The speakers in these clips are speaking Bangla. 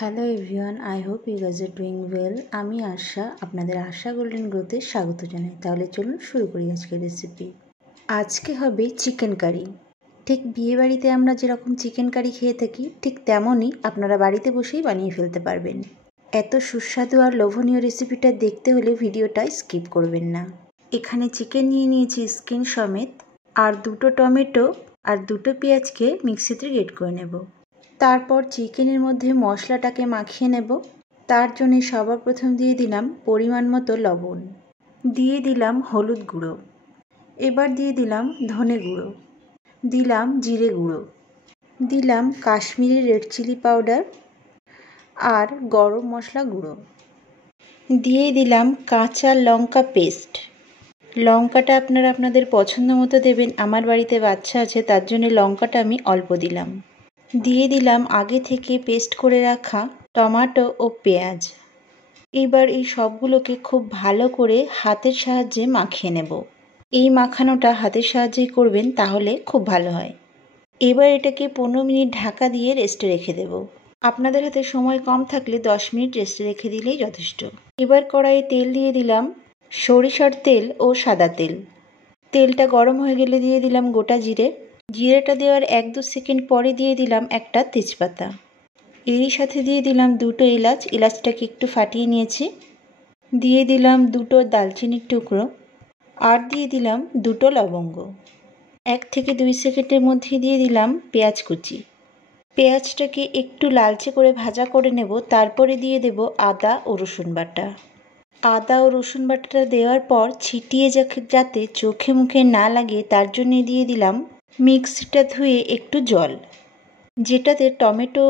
Hello everyone, I hope you guys are doing well. আমি আশা, আপনাদের আশা গোল্ডেন গ্রোথে স্বাগত জানাই। তাহলে চলুন শুরু করি আজকের রেসিপি। আজকে হবে চিকেন কারি। ঠিক বিয়েবাড়িতে আমরা যেরকম চিকেন কারি খেয়ে থাকি, ঠিক তেমনই আপনারা বাড়িতে বসেই বানিয়ে ফেলতে পারবেন। এত সুস্বাদু আর লোভনীয় রেসিপিটা দেখতে হলে ভিডিওটা স্কিপ করবেন না। এখানে চিকেন নিয়ে নিয়েছি স্কিন সমেত, আর 2টো টমেটো আর 2টো পেঁয়াজকে মিক্সিতে গ্রেট করে নেব। তারপর চিকেনের মধ্যে মশলাটাকে মাখিয়ে নেব। তার জন্য সবার প্রথম দিয়ে দিলাম পরিমাণ মতো লবণ, দিয়ে দিলাম হলুদ গুঁড়ো, এবার দিয়ে দিলাম ধনে গুঁড়ো, দিলাম জিরে গুঁড়ো, দিলাম কাশ্মীরি রেড চিলি পাউডার আর গরম মশলা গুঁড়ো, দিয়ে দিলাম কাঁচা লঙ্কা পেস্ট। লঙ্কাটা আপনারা আপনাদের পছন্দ মতো দেবেন। আমার বাড়িতে বাচ্চা আছে, তার জন্য লঙ্কাটা আমি অল্প দিলাম। দিয়ে দিলাম আগে থেকে পেস্ট করে রাখা টমেটো ও পেঁয়াজ। এবার এই সবগুলোকে খুব ভালো করে হাতের সাহায্যে মাখিয়ে নেব। এই মাখানোটা হাতের সাহায্যেই করবেন, তাহলে খুব ভালো হয়। এবার এটাকে 15 মিনিট ঢাকা দিয়ে রেস্টে রেখে দেব। আপনাদের হাতে সময় কম থাকলে 10 মিনিট রেস্টে রেখে দিলেই যথেষ্ট। এবার কড়াইয়ে তেল দিয়ে দিলাম সরিষার তেল ও সাদা তেল। তেলটা গরম হয়ে গেলে দিয়ে দিলাম গোটা জিরে। জিরেটা দেওয়ার 1-2 সেকেন্ড পরে দিয়ে দিলাম একটা তেজপাতা। এরই সাথে দিয়ে দিলাম 2টো এলাচ, এলাচটাকে একটু ফাটিয়ে নিয়েছি। দিয়ে দিলাম 2টো দালচিনির টুকরো, আর দিয়ে দিলাম 2টো লবঙ্গ। 1 থেকে 2 সেকেন্ডের মধ্যে দিয়ে দিলাম পেঁয়াজ কুচি। পেঁয়াজটাকে একটু লালচে করে ভাজা করে নেব। তারপরে দিয়ে দেব আদা ও রসুন বাটা। আদা ও রসুন বাটাটা দেওয়ার পর ছিটিয়ে যাতে চোখে মুখে না লাগে, তার জন্য দিয়ে দিলাম মিক্সিটা ধুয়ে একটু জল, যেটাতে টমেটো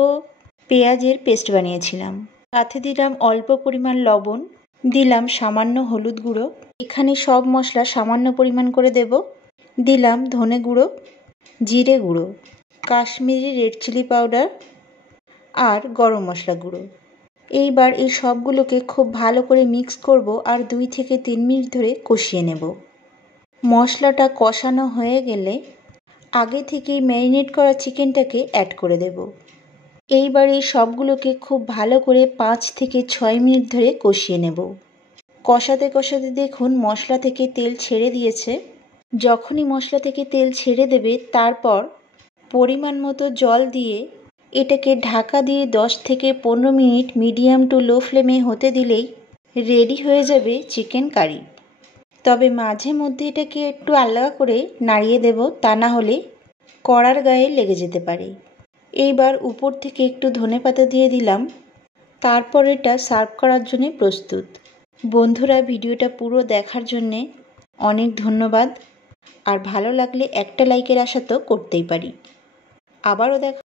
পেঁয়াজের পেস্ট বানিয়েছিলাম। সাথে দিলাম অল্প পরিমাণ লবণ, দিলাম সামান্য হলুদ গুঁড়ো। এখানে সব মশলা সামান্য পরিমাণ করে দেব। দিলাম ধনে গুঁড়ো, জিরে গুঁড়ো, কাশ্মীরি রেড চিলি পাউডার আর গরম মশলা গুঁড়ো। এইবার এই সবগুলোকে খুব ভালো করে মিক্স করব আর 2 থেকে 3 মিনিট ধরে কষিয়ে নেব। মশলাটা কষানো হয়ে গেলে আগে থেকেই ম্যারিনেট করা চিকেনটাকে অ্যাড করে দেব। এইবার এই সবগুলোকে খুব ভালো করে 5 থেকে 6 মিনিট ধরে কষিয়ে নেব। কষাতে কষাতে দেখুন মশলা থেকে তেল ছেড়ে দিয়েছে। যখনই মশলা থেকে তেল ছেড়ে দেবে, তারপর পরিমাণ মতো জল দিয়ে এটাকে ঢাকা দিয়ে 10 থেকে 15 মিনিট মিডিয়াম টু লো ফ্লেমে হতে দিলেই রেডি হয়ে যাবে চিকেন কারি। তবে মাঝে মধ্যে এটাকে একটু আলাদা করে নাড়িয়ে দেব, তা না হলে কড়ার গায়ে লেগে যেতে পারে। এইবার উপর থেকে একটু ধনেপাতা দিয়ে দিলাম। তারপর এটা সার্ভ করার জন্য প্রস্তুত। বন্ধুরা, ভিডিওটা পুরো দেখার জন্যে অনেক ধন্যবাদ। আর ভালো লাগলে একটা লাইকের আশা তো করতেই পারি। আবারও দেখা